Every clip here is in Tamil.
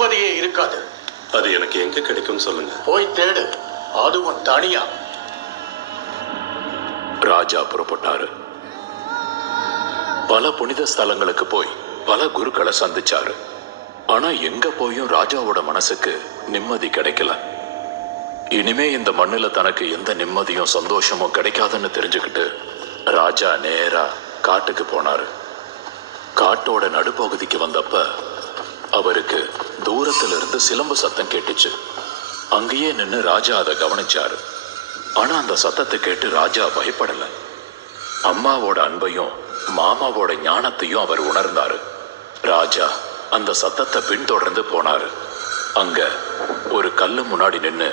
நிம்மதியே இருக்காது. அது எனக்கு எங்க கிடைக்கும் சொல்லுங்க. போய் தேடு, அதுவும் தனியா. ராஜா புறப்பட்டாரு. பல புனித ஸ்தலங்களுக்கு போய் பல குருக்களை சந்திச்சாரு. ஆனா எங்க போயும் ராஜாவோட மனசுக்கு நிம்மதி கிடைக்கல. இனிமே இந்த மண்ணுல தனக்கு எந்த நிம்மதியும் சந்தோஷமும் கிடைக்காதுன்னு தெரிஞ்சுக்கிட்டு ராஜா நேரா காட்டுக்கு போனாரு. காட்டோட நடுப்பகுதிக்கு வந்தப்ப அவருக்கு தூரத்துல இருந்து சிலம்பு சத்தம் கேட்டுச்சு. அங்கேயே நின்று ராஜா அதை கவனிச்சாரு. ஆனா அந்த சத்தத்தை கேட்டு ராஜா பயப்படல. அம்மாவோட அன்பையும் மாமாவோட ஞானத்தையும் அவர் உணர்ந்தாரு. ராஜா அந்த சத்தத்தை பின்தொடர்ந்து போனாரு. அங்க ஒரு கல்லு முன்னாடி நின்று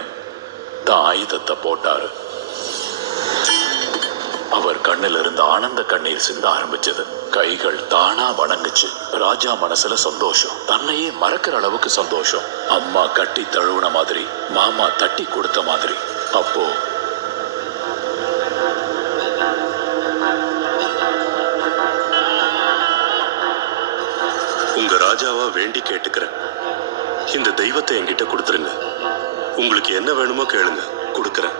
தான் ஆயுதத்தை போட்டாரு. அவர் கண்ணில் இருந்து ஆனந்த கண்ணீர் சிந்த ஆரம்பிச்சது. கைகள் தானா வணங்குச்சு. ராஜா மனசுல சந்தோஷம், தன்னையே மறக்கிற அளவுக்கு சந்தோஷம். அம்மா கட்டி தழுவுன மாதிரி, மாமா தட்டி கொடுத்த மாதிரி. அப்போ உங்க ராஜாவா வேண்டி கேட்டுக்கிறேன், இந்த தெய்வத்தை என்கிட்ட கொடுத்துருங்க. உங்களுக்கு என்ன வேணுமோ கேளுங்க, கொடுக்கறேன்.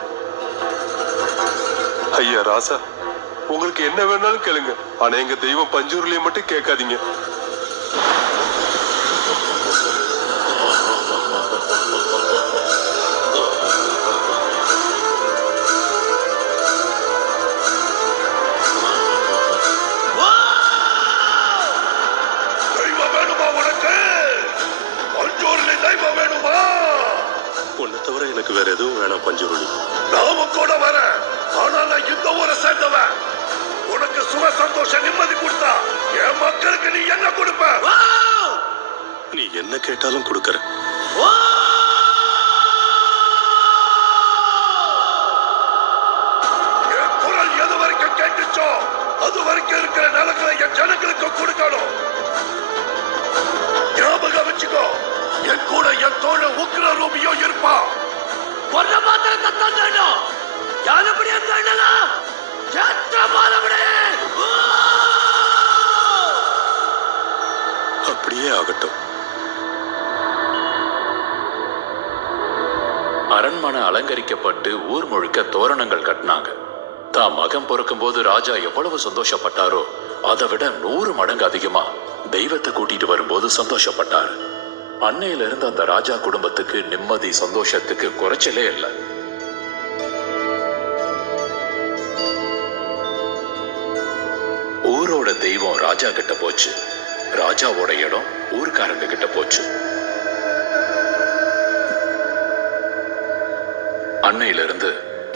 ஐயா ராசா, உங்களுக்கு என்ன வேணாலும் கேளுங்க. ஆனா எங்க தெய்வம் பஞ்சூர்லயே மட்டும் கேட்காதீங்க. உன்னை தவிர எனக்கு வேற எதுவும் வேணாம் பஞ்சூர்லி. நாம கூட வர, ஆனா நான் இந்த ஊரை சேர்ந்தவன். உனக்கு சுக சந்தோஷம் நிம்மதி கொடுத்தா என் மக்களுக்கு நீ என்ன கொடுப்ப? நீ என்ன கேட்டாலும் கொடுக்கறேன். என் குரல் எது வரைக்கும் கேட்டுச்சோ அது வரைக்கும் இருக்கிற நிலங்களை என் ஜனங்களுக்கு கொடுக்கணும். ஞாபகம் வச்சுக்கோ, என் கூட என் தோழ உக்கிர ரூபியோ இருப்பா. பொண்ண மாத்திரத்தை தந்தேனும் யாருபடியா தண்டலாம் அப்படியே ஆகட்டும். அரண்மனை அலங்கரிக்கப்பட்டு ஊர் முழுக்க தோரணங்கள் கட்டினாங்க. தான் மகன் பிறக்கும் போது ராஜா எவ்வளவு சந்தோஷப்பட்டாரோ அதை விட 100 மடங்கு அதிகமா தெய்வத்தை கூட்டிட்டு வரும்போது சந்தோஷப்பட்டாரு. அன்னையில இருந்து அந்த ராஜா குடும்பத்துக்கு நிம்மதி சந்தோஷத்துக்கு குறைச்சலே இல்லை. ஊரோட தெய்வம் ராஜா கிட்ட போச்சு, ராஜாவோட இடம் ஊர்க்காரங்க கிட்ட போச்சு. அன்னையில இருந்து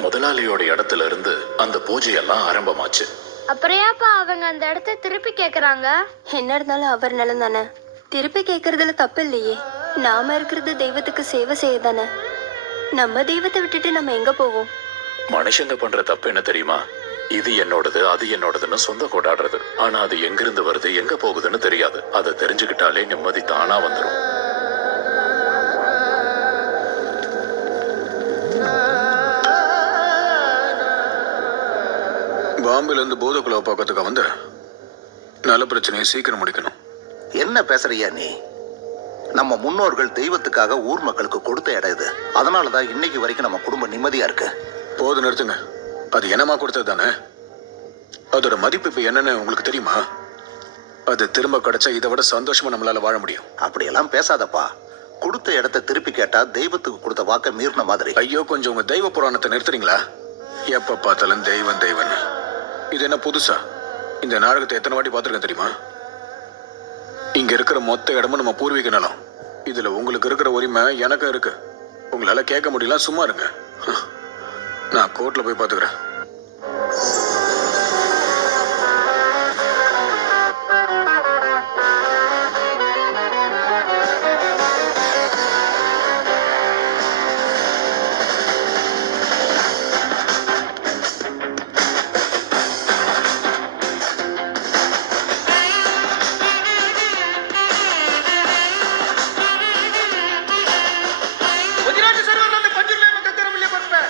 முதலாளியோட இடத்துல இருந்து அந்த பூஜையெல்லாம் ஆரம்பமாச்சு. அப்புறம் ஏப்பா அவங்க அந்த இடத்த திருப்பி கேக்குறாங்க? என்ன இருந்தாலும் அவர் நிலம் தானே, திருப்பி கேட்கறதுல தப்பு இல்லையே. நாம இருக்கிறது தெய்வத்துக்கு சேவை செய்ய தானே. நம்ம தெய்வத்தை விட்டுட்டு நம்ம எங்க போவோம்? மனுஷங்க பண்ற தப்பு என்ன தெரியுமா? இது என்னோடது அது என்னோடதுன்னு சொந்த கொண்டாடுறது. ஆனா அது எங்கிருந்து வருது எங்க போகுதுன்னு தெரியாது. அதை தெரிஞ்சுக்கிட்டாலே நிம்மதி தானா வந்துடும். பாம்பேல இருந்து போதக்குள்ள பார்க்கறதுக்கு வந்து நல்ல பிரச்சனையை சீக்கிரம் முடிக்கணும். என்ன பேசுறியா நீ? நம்ம முன்னோர்கள் தெய்வத்துக்காக ஊர் மக்களுக்கு கொடுத்த இடம் இது. அதனாலதான் இன்னைக்கு வரைக்கும் நம்ம குடும்பம் நிம்மதியா இருக்கு. போது நிறுத்துங்க. அது என்னமா கொடுத்தது தானே. அதோட மதிப்பு இப்ப என்னன்னு உங்களுக்கு தெரியுமா? அது திரும்ப கிடைச்சா இதை விட சந்தோஷமா நம்மளால வாழ முடியும். அப்படியெல்லாம் பேசாதப்பா. கொடுத்த இடத்தை திருப்பி கேட்டா தெய்வத்துக்கு கொடுத்த வாக்க மீறின மாதிரி. ஐயோ, கொஞ்சம் உங்க தெய்வ புராணத்தை நிறுத்துறீங்களா? எப்ப பார்த்தாலும் தெய்வம் தெய்வன். இது என்ன புதுசா? இந்த நாடகத்தை எத்தனை வாட்டி பார்த்துருக்கேன் தெரியுமா? இங்க இருக்கிற மொத்த இடமும் நம்ம பூர்வீக நிலம். இதுல உங்களுக்கு இருக்கிற உரிமை எனக்கும் இருக்கு. உங்களால கேட்க முடியல, சும்மா இருங்க. நான் கோர்ட்ல போய் பாத்துக்கிறேன். ಗುಜರಾತ್ ಸರ್ವರ್ ಪಂಜುರ್ಲೆ ಗಗರಮುಲ್ಲೆ ಬರ್ಪೆ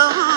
சொந்தம்